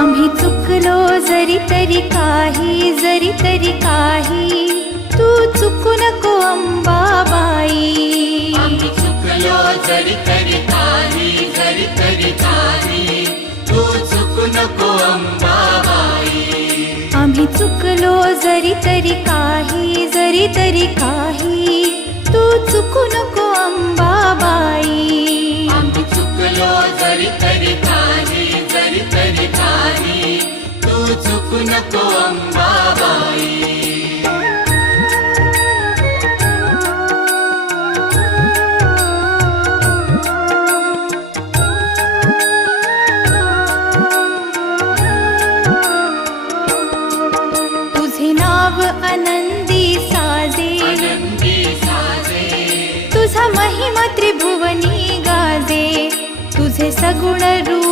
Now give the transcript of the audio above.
आम्ही चुकलो जरी तरी काही तू चुकू नको अंबाबाई. आम्ही चुकलो जरी तरी काही तू चुकू नको अंबाबाई. आम्ही चुकलो जरी तरी काही तू चुकू नको अंबाबाई. आम्ही चुकलो जरी तरी काही तू चुकू नको अंबाबाई. तुझे नाव आनंदी साजे, तुझा महिमा त्रिभुवनी गाजे. तुझे सगुण रूप